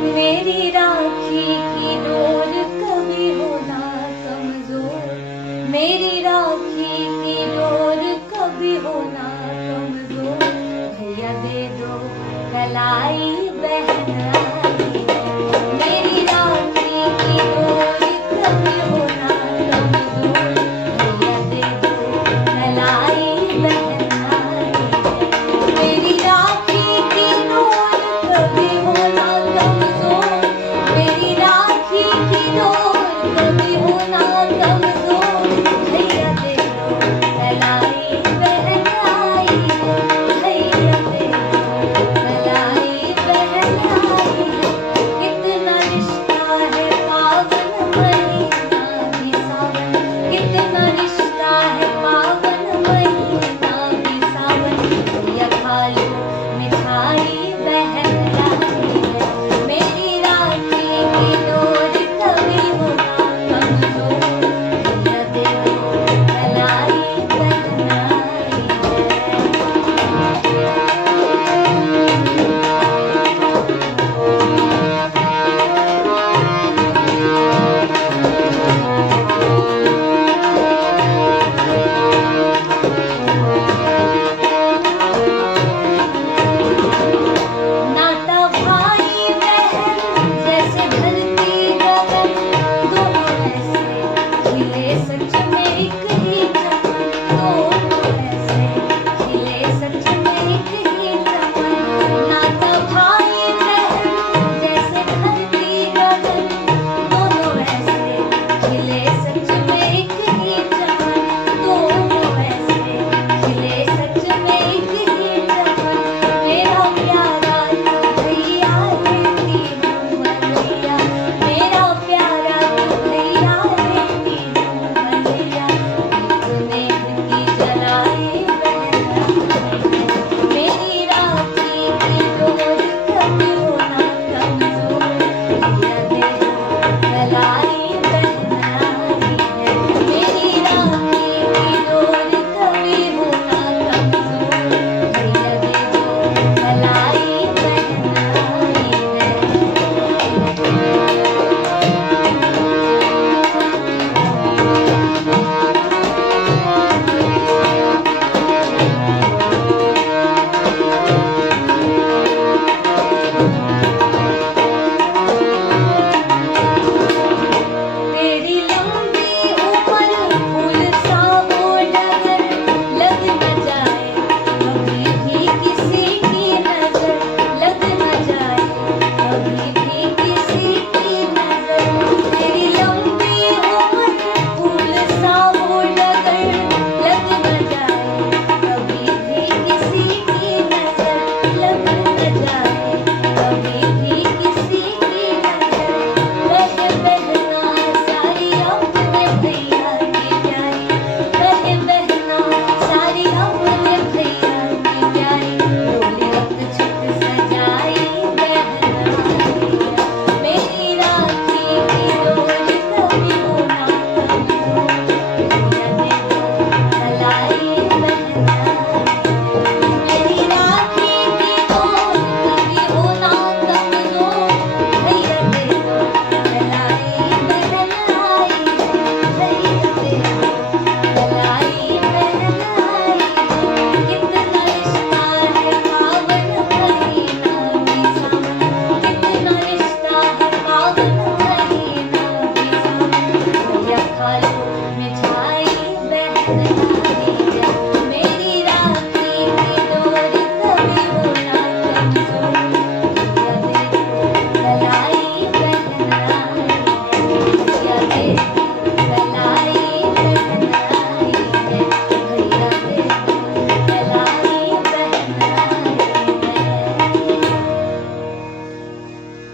मेरी राखी की डोर कभी होना कमजोर, मेरी राखी की डोर कभी होना कमजोर। भैया दे दो कलाई बहन आई है, मेरी राखी की डोर कभी होना कमजोर। भैया दे दो कलाई बहन आई है, मेरी राखी की डोर कभी होना कमजोर, मेरी राखी की डोर कभी होना कमजोर। भैया दे दो कलाई बहन आई है, भैया दे दो कलाई बहन आई है। कितना रिश्ता है पावन महीना भी सावन, कितना रिश्ता है पावन महीना भी सावन। भैया खा लो मिठाई बहन लाई है, मेरी राखी की डोर कभी होना कमजोर। भैया दे दो कलाई बहन आई है। नाता भाई बहन जैसे धरती गगन, दोनों ऐसे खिले सच में एक ही चमन, दोनों ऐसे खिले सच में एक ही चमन। नाता भाई बहन जैसे धरती गगन, दोनों ऐसे खिले सच में एक ही चमन, दोनों ऐसे खिले सच में एक ही चमन। मेरा प्यारा तू भैया देती हूँ भैया, मेरा प्यारा तू भैया देती हूँ भैया। स्नेह की जलाई बहन आई है, मेरी राखी की डोर कभी होना कमजोर। भैया दे दो कलाई बहन आई है, मेरी राखी की डोर कभी होना कमजोर। भैया दे दो कलाई बहन आई तेरी लंबी उम्र फूल सा हो डगर, लग न जाए कभी भी किसी की नजर, लग न जाए कभी भी किसी की नजर। तेरी लंबी उम्र फूल सा हो डगर, लग न जाए कभी भी किसी की नजर, लग न जाए कभी भी किसी की नजर। कहे बहना सारी अपने भैया की प्यारी, कहे बहना सारी अपने भैया की प्यारी। डोली रक्त छुट सजाई बहन आई है, मेरी राखी की डोर कभी होना कमजोर। भैया दे दो कलाई बहन आई है, मेरी राखी की डोर कभी होना कमजोर। भैया दे दो कलाई बहन आई है, भैया दे दो कलाई बहन आई है। कितना रिश्ता है पावन महीना भी सावन, कितना रिश्ता है पावन महीना भी सावन। भैया खा लो मिठाई बहन